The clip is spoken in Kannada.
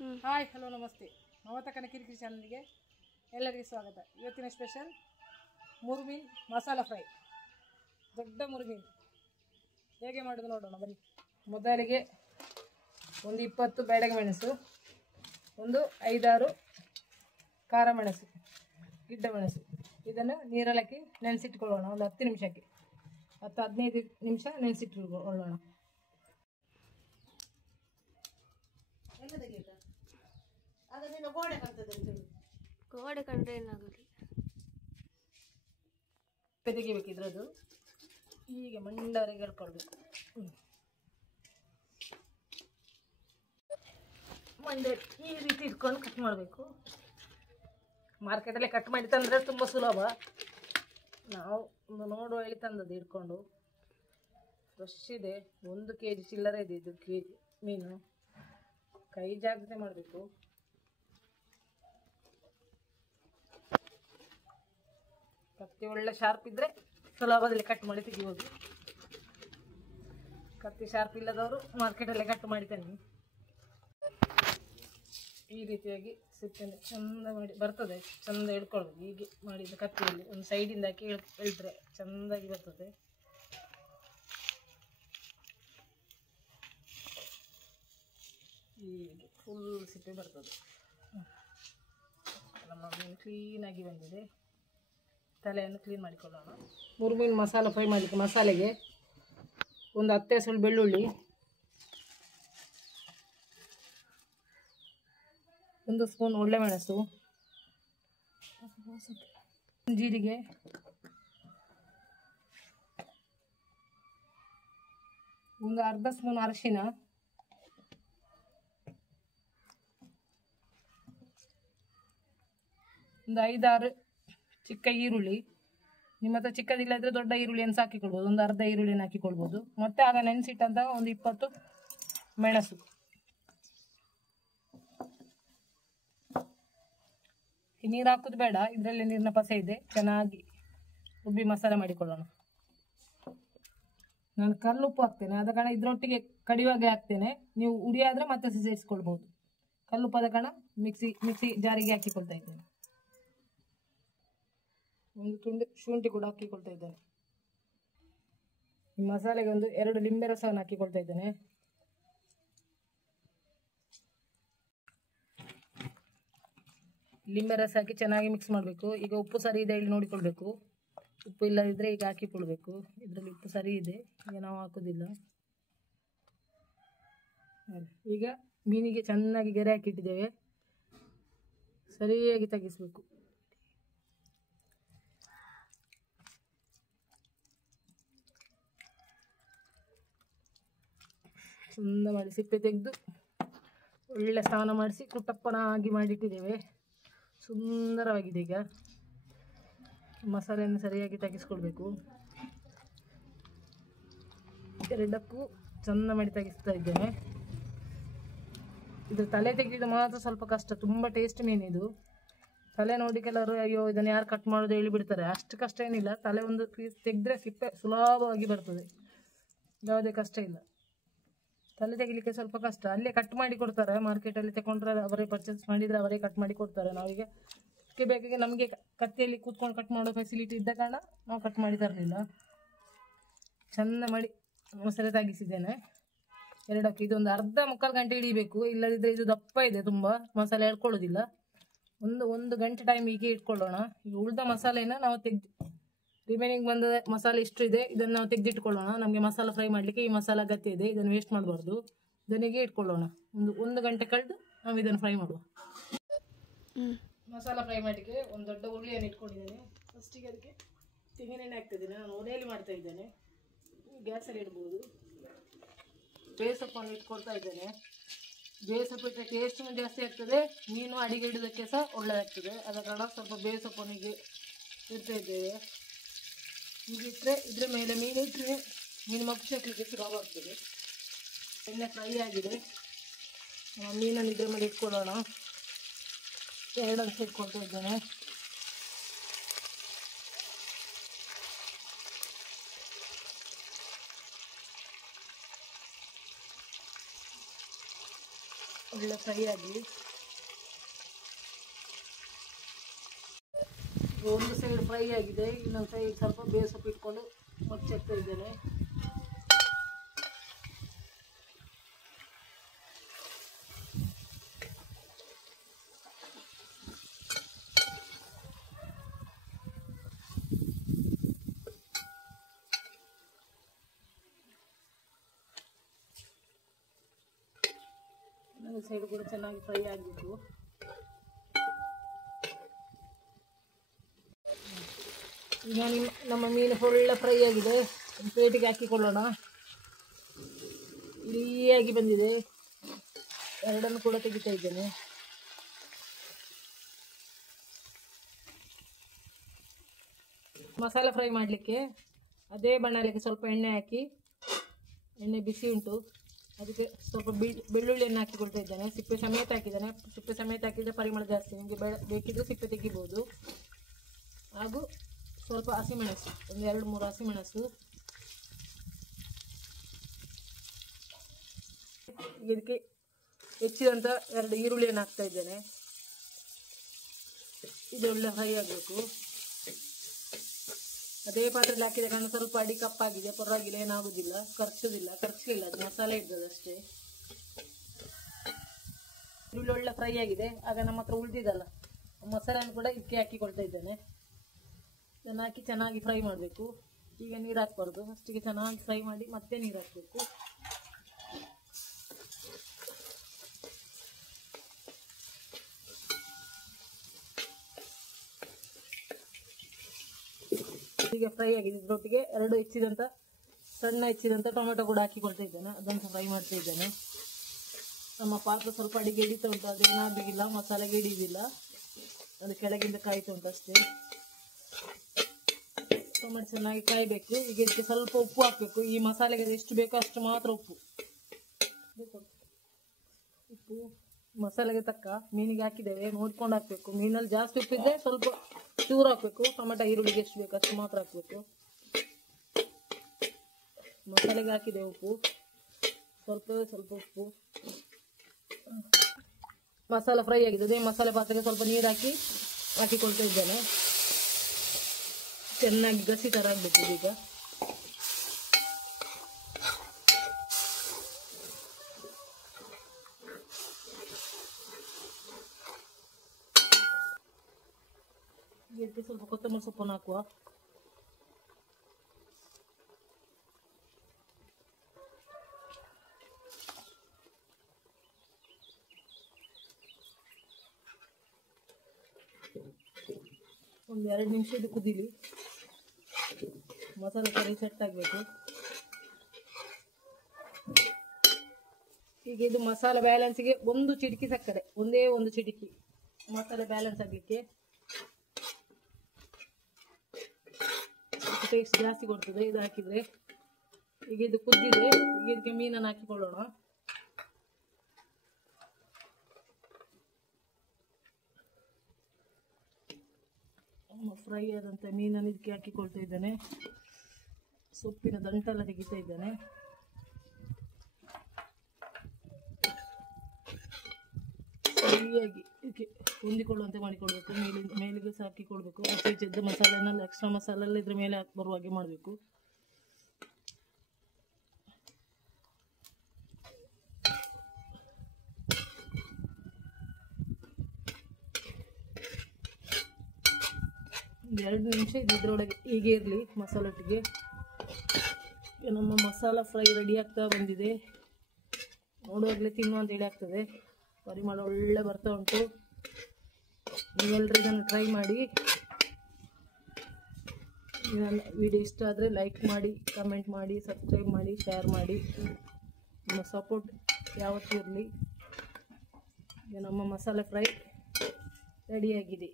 ಹಾಯ್ ಹಲೋ ನಮಸ್ತೆ. ಮಮತಾ ಕನಕಿರಿ ಚಾನಲ್ಗೆ ಎಲ್ಲರಿಗೂ ಸ್ವಾಗತ. ಇವತ್ತಿನ ಸ್ಪೆಷಲ್ ಮುರುಮೀನ್ ಮಸಾಲ ಫ್ರೈ. ದೊಡ್ಡ ಮುರುಮೀನು ಹೇಗೆ ಮಾಡೋದು ನೋಡೋಣ ಬನ್ನಿ. ಮೊದಲಿಗೆ ಒಂದು 20 ಬೇಡಗೆ ಮೆಣಸು, ಒಂದು 5-6 ಖಾರ ಮೆಣಸು, ಗಿಡ್ಡ ಮೆಣಸು. ಇದನ್ನು ನೀರಲ್ಲಿ ಹಾಕಿ ನೆನೆಸಿಟ್ಕೊಳ್ಳೋಣ. ಒಂದು 10 ನಿಮಿಷಕ್ಕೆ 10-15 ನಿಮಿಷ ನೆನೆಸಿಟ್ಕೊಳ್ಳೋಣ. ಗೋಡೆ ಕಂಡ್ರೆ ಏನಾಗುತ್ತೆ? ತೆಗಿಬೇಕು ಇದ್ರದ್ದು. ಹೀಗೆ ಮಂಡವರೆಗೆ ಹೇಳ್ಕೊಳ್ಬೇಕು. ಮಂಡೆ ಈ ರೀತಿ ಇಟ್ಕೊಂಡು ಕಟ್ ಮಾಡಬೇಕು. ಮಾರ್ಕೆಟಲ್ಲಿ ಕಟ್ ಮಾಡಿ ತಂದರೆ ತುಂಬ ಸುಲಭ. ನಾವು ಒಂದು ನೋಡುವ ಹೇಳಿ ತಂದದ್ದು ಇಟ್ಕೊಂಡು. ಫ್ರೆಶ್ ಇದೆ, 1 kg ಚಿಲ್ಲರೆ ಇದೆ ಇದು ಮೀನು. ಕೈ ಜಾಗ್ರತೆ ಮಾಡಬೇಕು. ಕತ್ತಿ ಒಳ್ಳೆ ಶಾರ್ಪ್ ಇದ್ದರೆ ಸುಲಭದಲ್ಲಿ ಕಟ್ ಮಾಡಿ ತೆಗಿಬೋದು. ಕತ್ತಿ ಶಾರ್ಪ್ ಇಲ್ಲದವರು ಮಾರ್ಕೆಟಲ್ಲೇ ಕಟ್ ಮಾಡಿ ತನ್ನಿ. ಈ ರೀತಿಯಾಗಿ ಸಿಪ್ಪೆನೆ ಚಂದ ಮಾಡಿ ಬರ್ತದೆ. ಚಂದ ಹಿಡ್ಕೊಳ್ಬೇಕು. ಹೀಗೆ ಮಾಡಿದ ಕತ್ತಿಯಲ್ಲಿ ಒಂದು ಸೈಡಿಂದ ಹಾಕಿ ಇಳಿದ್ರೆ ಚೆಂದಾಗಿ ಬರ್ತದೆ. ಹೀಗೆ ಫುಲ್ ಸಿಪ್ಪೆ ಬರ್ತದೆ. ನಮ್ಮ ಮೀನು ಕ್ಲೀನಾಗಿ ಬಂದಿದೆ. ತಲೆಯನ್ನು ಕ್ಲೀನ್ ಮಾಡಿಕೊಳ್ಳೋಣ. ಮುರುಮೀನು ಮಸಾಲ ಫ್ರೈ ಮಾಡಲಿಕ್ಕೆ ಮಸಾಲೆಗೆ ಒಂದು 10 ಎಸಳು ಬೆಳ್ಳುಳ್ಳಿ, 1 ಸ್ಪೂನ್ ಒಳ್ಳೆಮೆಣಸು, ಜೀರಿಗೆ, ಒಂದು ಅರ್ಧ ಸ್ಪೂನ್ ಅರಿಶಿನ, ಒಂದು 5-6 ಚಿಕ್ಕ ಈರುಳ್ಳಿ. ನಿಮ್ಮ ಹತ್ರ ಚಿಕ್ಕದಿಲ್ಲದ್ರೆ ದೊಡ್ಡ ಈರುಳ್ಳಿಯನ್ನು ಹಾಕಿಕೊಳ್ಬೋದು. ಒಂದು ಅರ್ಧ ಈರುಳ್ಳಿಯನ್ನು ಹಾಕಿಕೊಳ್ಬೋದು. ಮತ್ತೆ ಆಗ ನೆನೆಸಿಟ್ಟಂತ ಒಂದು 20 ಮೆಣಸು. ನೀರು ಹಾಕೋದು ಬೇಡ, ಇದರಲ್ಲಿ ನೀರಿನ ಪಸೆ ಇದೆ. ಚೆನ್ನಾಗಿ ರುಬ್ಬಿ ಮಸಾಲೆ ಮಾಡಿಕೊಳ್ಳೋಣ. ನಾನು ಕಲ್ಲುಪ್ಪು ಹಾಕ್ತೇನೆ, ಆದ ಕಾರಣ ಇದರೊಟ್ಟಿಗೆ ಕಡಿವಾಗೆ ಹಾಕ್ತೇನೆ. ನೀವು ಉಡಿಯಾದರೆ ಮತ್ತೆ ಸೇರಿಸ್ಕೊಳ್ಬೋದು. ಕಲ್ಲುಪ್ಪು ಆದ ಕಾರಣ ಮಿಕ್ಸಿ ಜಾರಿಗೆ ಹಾಕಿಕೊಳ್ತಾ ಇದ್ದೇನೆ. ಒಂದು ತುಂಡು ಶುಂಠಿ ಕೂಡ ಹಾಕಿಕೊಳ್ತಾ ಇದ್ದೇನೆ. ಈ ಮಸಾಲೆಗೆ ಒಂದು 2 ಲಿಂಬೆ ರಸವನ್ನು ಹಾಕಿಕೊಳ್ತಾ ಇದ್ದೇನೆ. ಲಿಂಬೆ ರಸ ಹಾಕಿ ಚೆನ್ನಾಗಿ ಮಿಕ್ಸ್ ಮಾಡಬೇಕು. ಈಗ ಉಪ್ಪು ಸರಿ ಇದೆ ಇಲ್ಲಿ ನೋಡಿಕೊಳ್ಬೇಕು. ಉಪ್ಪು ಇಲ್ಲದಿದ್ದರೆ ಈಗ ಹಾಕಿಕೊಳ್ಬೇಕು. ಇದರಲ್ಲಿ ಉಪ್ಪು ಸರಿ ಇದೆ, ಈಗ ನಾವು ಹಾಕೋದಿಲ್ಲ. ಈಗ ಮೀನಿಗೆ ಚೆನ್ನಾಗಿ ಗೆರೆ ಹಾಕಿಟ್ಟಿದ್ದೇವೆ. ಸರಿಯಾಗಿ ತೆಗಿಸ್ಬೇಕು. ಚಂದ ಮಾಡಿ ಸಿಪ್ಪೆ ತೆಗೆದು ಒಳ್ಳೆ ಸ್ನಾನ ಮಾಡಿಸಿ ಕುಟ್ಟಪ್ಪನಾಗಿ ಮಾಡಿಟ್ಟಿದ್ದೇವೆ. ಸುಂದರವಾಗಿದೆ. ಈಗ ಮಸಾಲೆಯನ್ನು ಸರಿಯಾಗಿ ತೆಗೆಸ್ಕೊಳ್ಬೇಕು. ಎರಡಕ್ಕೂ ಚಂದ ಮಾಡಿ ತೆಗಿಸ್ತಾ ಇದ್ದೇನೆ. ಇದು ತಲೆ ತೆಗೆದು ಮಾತ್ರ ಸ್ವಲ್ಪ ಕಷ್ಟ. ತುಂಬ ಟೇಸ್ಟ್ ಮೀನಿದು. ತಲೆ ನೋಡಿ ಕೆಲವರು ಅಯ್ಯೋ ಇದನ್ನು ಯಾರು ಕಟ್ ಮಾಡೋದು ಹೇಳಿ ಬಿಡ್ತಾರೆ. ಅಷ್ಟು ಕಷ್ಟ ಏನಿಲ್ಲ. ತಲೆ ಒಂದು ಪೀಸ್ ತೆಗೆದ್ರೆ ಸಿಪ್ಪೆ ಸುಲಭವಾಗಿ ಬರ್ತದೆ. ಯಾವುದೇ ಕಷ್ಟ ಇಲ್ಲ. ತಲೆ ತೆಗಿಲಿಕ್ಕೆ ಸ್ವಲ್ಪ ಕಷ್ಟ. ಅಲ್ಲೇ ಕಟ್ ಮಾಡಿ ಕೊಡ್ತಾರೆ. ಮಾರ್ಕೆಟಲ್ಲಿ ತಗೊಂಡ್ರೆ ಅವರೇ ಪರ್ಚೇಸ್ ಮಾಡಿದರೆ ಅವರೇ ಕಟ್ ಮಾಡಿ ಕೊಡ್ತಾರೆ. ನಾವೀಗ ಬೇಕಾಗಿ ನಮಗೆ ಕತ್ತಿಯಲ್ಲಿ ಕೂತ್ಕೊಂಡು ಕಟ್ ಮಾಡೋ ಫೆಸಿಲಿಟಿ ಇದ್ದ ಕಾರಣ ನಾವು ಕಟ್ ಮಾಡಿ ತರಲಿಲ್ಲ. ಚೆಂದ ಮಾಡಿ ಮಸಾಲೆ ತಾಗಿಸಿದ್ದೇನೆ ಎರಡಕ್ಕೆ. ಇದೊಂದು ಅರ್ಧ-ಮುಕ್ಕಾಲು ಗಂಟೆ ಹಿಡಿಬೇಕು. ಇಲ್ಲದಿದ್ದರೆ ಇದು ದಪ್ಪ ಇದೆ, ತುಂಬ ಮಸಾಲೆ ಹೇಳ್ಕೊಳ್ಳೋದಿಲ್ಲ. ಒಂದು ಗಂಟೆ ಟೈಮ್ ಹೀಗೆ ಇಟ್ಕೊಳ್ಳೋಣ. ಈಗ ಉಳಿದ ಮಸಾಲೆನ ನಾವು ರಿಮೈನಿಂಗ್ ಬಂದ ಮಸಾಲೆ ಇಷ್ಟು ಇದೆ, ಇದನ್ನು ನಾವು ತೆಗೆದಿಟ್ಕೊಳ್ಳೋಣ. ನಮಗೆ ಮಸಾಲ ಫ್ರೈ ಮಾಡಲಿಕ್ಕೆ ಈ ಮಸಾಲ ಅಗತ್ಯ ಇದೆ. ಇದನ್ನು ವೇಸ್ಟ್ ಮಾಡಬಾರ್ದು. ಇದನ್ನಿಗೆ ಇಟ್ಕೊಳ್ಳೋಣ. ಒಂದು ಗಂಟೆ ಕಳೆದು ನಾವು ಇದನ್ನು ಫ್ರೈ ಮಾಡುವ. ಮಸಾಲ ಫ್ರೈ ಮಾಡಲಿಕ್ಕೆ ಒಂದು ದೊಡ್ಡ ಉರುಳಿಯನ್ನು ಇಟ್ಕೊಂಡಿದ್ದೇನೆ. ಫಸ್ಟಿಗೆ ಅದಕ್ಕೆ ತೆಂಗಿನೆಣ್ಣೆ ಹಾಕ್ತಿದ್ದೇನೆ. ನಾನು ಒಲೆಯಲ್ಲಿ ಮಾಡ್ತಾ ಇದ್ದೇನೆ. ಗ್ಯಾಸಲ್ಲಿ ಇಡ್ಬೋದು. ಬೇಸಪ್ಪನ್ನು ಇಟ್ಕೊಳ್ತಾ ಇದ್ದೇನೆ. ಬೇಸಪ್ಪು ಇಟ್ಟರೆ ಟೇಸ್ಟು ಜಾಸ್ತಿ ಆಗ್ತದೆ. ಮೀನು ಅಡಿಗೆ ಇಡೋದಕ್ಕೆ ಸಹ ಒಳ್ಳೆಯದಾಗ್ತದೆ. ಅದ ಕಾರಣ ಸ್ವಲ್ಪ ಬೇಸಪ್ಪನಿಗೆ ಇಡ್ತಾ ಇದ್ದೇವೆ. ಹೀಗಿಟ್ಟರೆ ಇದ್ರ ಮೇಲೆ ಮೀನು ಇಟ್ಟರೆ ಮೀನು ಮಗ್ಚಿ ಹಾಕಲಿಕ್ಕೆ ಸುಲಭ ಆಗ್ತದೆ. ಎಣ್ಣೆ ಫ್ರೈ ಆಗಿದೆ. ಮೀನನ್ನು ಇದ್ರ ಮೇಲೆ ಇಟ್ಕೊಳ್ಳೋಣ. 2 ಅಂಶ ಇಟ್ಕೊಳ್ತಾ ಇದ್ದೇನೆ. ಒಳ್ಳೆ ಫ್ರೈ ಆಗಿ ಒಂದು ಸೈಡ್ ಫ್ರೈ ಆಗಿದೆ, ಇನ್ನೊಂದು ಸೈಡ್ ಸ್ವಲ್ಪ ಬೇಸೊಪ್ಪು ಇಟ್ಕೊಂಡು ಮುಚ್ಚಿಡ್ತಾ ಇದ್ದೇನೆ. ಇನ್ನೊಂದು ಸೈಡ್ ಕೂಡ ಚೆನ್ನಾಗಿ ಫ್ರೈ ಆಗಬೇಕು. ಈಗ ನಮ್ಮ ಮೀನು ಒಳ್ಳೆ ಫ್ರೈ ಆಗಿದೆ. ಪ್ಲೇಟಿಗೆ ಹಾಕಿಕೊಳ್ಳೋಣ. ಇಳಿಯಾಗಿ ಬಂದಿದೆ. ಎರಡನ್ನು ಕೂಡ ತೆಗಿತಾ ಇದ್ದೇನೆ. ಮಸಾಲೆ ಫ್ರೈ ಮಾಡಲಿಕ್ಕೆ ಅದೇ ಬಾಣಲೆಗೆ ಸ್ವಲ್ಪ ಎಣ್ಣೆ ಹಾಕಿ, ಎಣ್ಣೆ ಬಿಸಿ ಉಂಟು, ಅದಕ್ಕೆ ಸ್ವಲ್ಪ ಬೆಳ್ಳುಳ್ಳಿಯನ್ನು ಹಾಕಿಕೊಳ್ತಾ ಇದ್ದೇನೆ. ಸಿಪ್ಪೆ ಸಮೇತ ಹಾಕಿದ್ದೇನೆ. ಸಿಪ್ಪೆ ಸಮೇತ ಹಾಕಿದರೆ ಪರಿಮಳ ಜಾಸ್ತಿ. ನಿಮಗೆ ಬೇಕಿದ್ರೆ ಸಿಪ್ಪೆ ತೆಗಿಬೋದು. ಹಾಗೂ ಸ್ವಲ್ಪ ಹಸಿಮೆಣಸು, ಒಂದು 2-3 ಹಸಿಮೆಣಸು. ಇದಕ್ಕೆ ಹೆಚ್ಚಿದಂಥ 2 ಈರುಳ್ಳಿಯನ್ನು ಹಾಕ್ತಾ ಇದ್ದೇನೆ. ಇದು ಒಳ್ಳೆ ಫ್ರೈ ಆಗಬೇಕು. ಅದೇ ಪಾತ್ರೆಯಲ್ಲಿ ಹಾಕಿದ ಕಾರಣ ಸ್ವಲ್ಪ ಅಡಿ ಕಪ್ಪಾಗಿದೆ, ಪರವಾಗಿಲ್ಲ, ಏನಾಗುದಿಲ್ಲ, ಖರ್ಚುದಿಲ್ಲ, ಅದು ಮಸಾಲೆ ಇದ್ದದ್ದು ಅಷ್ಟೇ. ಈರುಳ್ಳಿ ಒಳ್ಳೆ ಫ್ರೈ ಆಗಿದೆ. ಆಗ ನಮ್ಮ ಹತ್ರ ಉಳಿದಿದ್ದಲ್ಲ ಮಸಾಲೆಯನ್ನು ಕೂಡ ಇದಕ್ಕೆ ಹಾಕಿಕೊಳ್ತಾ ಇದ್ದೇನೆ. ಇದನ್ನು ಹಾಕಿ ಚೆನ್ನಾಗಿ ಫ್ರೈ ಮಾಡಬೇಕು. ಈಗ ನೀರು ಹಾಕ್ಬಾರ್ದು, ಅಷ್ಟಿಗೆ ಚೆನ್ನಾಗಿ ಫ್ರೈ ಮಾಡಿ ಮತ್ತೆ ನೀರು ಹಾಕಬೇಕು. ಈಗ ಫ್ರೈ ಆಗಿದೆ. ಇದರೊಟ್ಟಿಗೆ 2 ಸಣ್ಣ ಹೆಚ್ಚಿದಂಥ ಟೊಮೆಟೊ ಕೂಡ ಹಾಕಿಕೊಳ್ತಾ ಇದ್ದೇನೆ. ಅದನ್ನು ಫ್ರೈ ಮಾಡ್ತಾ ಇದ್ದೇನೆ. ನಮ್ಮ ಪಾತ್ರ ಸ್ವಲ್ಪ ಅಡಿಗೆ ಹಿಡಿತಾ ಉಂಟು, ಅದೇನಾಗಲಿಲ್ಲ, ಮಸಾಲೆಗೆ ಹಿಡಿಯುವುದಿಲ್ಲ, ಅದು ಕೆಳಗಿಂದ ಕಾಯ್ತಾ ಉಂಟು ಅಷ್ಟೇ. ಟೊಮೆಟೊ ಚೆನ್ನಾಗಿ ಕಾಯಬೇಕು. ಈಗ ಇದಕ್ಕೆ ಸ್ವಲ್ಪ ಉಪ್ಪು ಹಾಕಬೇಕು. ಈ ಮಸಾಲೆಗೆ ಎಷ್ಟು ಬೇಕೋ ಅಷ್ಟು ಮಾತ್ರ ಉಪ್ಪು ಮಸಾಲೆಗೆ ತಕ್ಕ. ಮೀನಿಗೆ ಹಾಕಿದ್ದೇವೆ, ನೋಡ್ಕೊಂಡು ಹಾಕಬೇಕು. ಮೀನಲ್ಲಿ ಜಾಸ್ತಿ ಉಪ್ಪಿದ್ರೆ ಸ್ವಲ್ಪ ಚೂರು ಹಾಕಬೇಕು. ಟೊಮೆಟೊ ಈರುಳ್ಳಿಗೆ ಎಷ್ಟು ಬೇಕು ಅಷ್ಟು ಮಾತ್ರ ಹಾಕಬೇಕು. ಮಸಾಲೆಗೆ ಹಾಕಿದೆ ಉಪ್ಪು, ಸ್ವಲ್ಪ ಉಪ್ಪು. ಮಸಾಲೆ ಫ್ರೈ ಆಗಿದೆ. ಅದೇ ಮಸಾಲೆ ಪಾತ್ರೆಗೆ ಸ್ವಲ್ಪ ನೀರು ಹಾಕಿಕೊಳ್ತಾ ಇದ್ದೇನೆ. ಚೆನ್ನಾಗಿ ಗಸಿ ಥರ ಆಗಬೇಕು. ಈಗ ಇದಕ್ಕೆ ಸ್ವಲ್ಪ ಕೊತ್ತಂಬರಿ ಸೊಪ್ಪನ್ನು ಹಾಕುವ. ಒಂದು 2 ನಿಮಿಷ ಇದು ಕುದೀಲಿ. ಮಸಾಲೆ ಸರಿ ಸೆಟ್ ಆಗಬೇಕು. ಈಗ ಇದು ಮಸಾಲೆ ಬ್ಯಾಲೆನ್ಸ್ಗೆ 1 ಚಿಟಿಕೆ ಸಕ್ಕರೆ, ಒಂದೇ 1 ಚಿಟಿಕೆ ಮಸಾಲೆ ಬ್ಯಾಲೆನ್ಸ್ ಆಗಲಿಕ್ಕೆ. ಟೇಸ್ಟ್ ಜಾಸ್ತಿ ಕೊಡ್ತದೆ ಇದು ಹಾಕಿದರೆ. ಈಗ ಇದು ಕುದ್ದಿದೆ. ಈಗ ಇದಕ್ಕೆ ಮೀನನ್ನು ಹಾಕಿಕೊಳ್ಳೋಣ. ಫ್ರೈ ಆದಂಥ ಮೀನನ್ನು ಇದಕ್ಕೆ ಹಾಕಿಕೊಳ್ತಾ ಇದ್ದೇನೆ. ಸೊಪ್ಪಿನ ದಂಟೆಲ್ಲ ತೆಗಿತಾ ಇದ್ದೇನೆ. ಸರಿಯಾಗಿ ಇದಕ್ಕೆ ಹೊಂದಿಕೊಳ್ಳುವಂತೆ ಮಾಡಿಕೊಳ್ಬೇಕು. ಮೇಲಿಗೆ ಸಹ ಹಾಕಿಕೊಳ್ಬೇಕು. ಆಚೆ ಮಸಾಲೆನೆಲ್ಲ ಎಕ್ಸ್ಟ್ರಾ ಮಸಾಲೆ ಎಲ್ಲ ಇದ್ರ ಮೇಲೆ ಬರುವ ಹಾಗೆ ಮಾಡಬೇಕು. ಒಂದು 2 ನಿಮಿಷ ಇದರೊಳಗೆ ಹೀಗೆ ಇರಲಿ ಮಸಾಲೊಟ್ಟಿಗೆ. ನಮ್ಮ ಮಸಾಲ ಫ್ರೈ ರೆಡಿ ಆಗ್ತಾ ಬಂದಿದೆ. ನೋಡುವಾಗಲೇ ತಿನ್ನುವ ಅಂತೇಳಿ ಆಗ್ತದೆ. ಪರಿಮಳ ಒಳ್ಳೆ ಬರ್ತಾ ಉಂಟು. ನೀವೆಲ್ಲರೂ ಇದನ್ನು ಟ್ರೈ ಮಾಡಿ. ನನ್ನ ವಿಡಿಯೋ ಇಷ್ಟ ಆದರೆ ಲೈಕ್ ಮಾಡಿ, ಕಮೆಂಟ್ ಮಾಡಿ, ಸಬ್ಸ್ಕ್ರೈಬ್ ಮಾಡಿ, ಶೇರ್ ಮಾಡಿ. ನಿಮ್ಮ ಸಪೋರ್ಟ್ ಯಾವತ್ತೂ ಇರಲಿ. ಈಗ ನಮ್ಮ ಮಸಾಲೆ ಫ್ರೈ ರೆಡಿಯಾಗಿದೆ.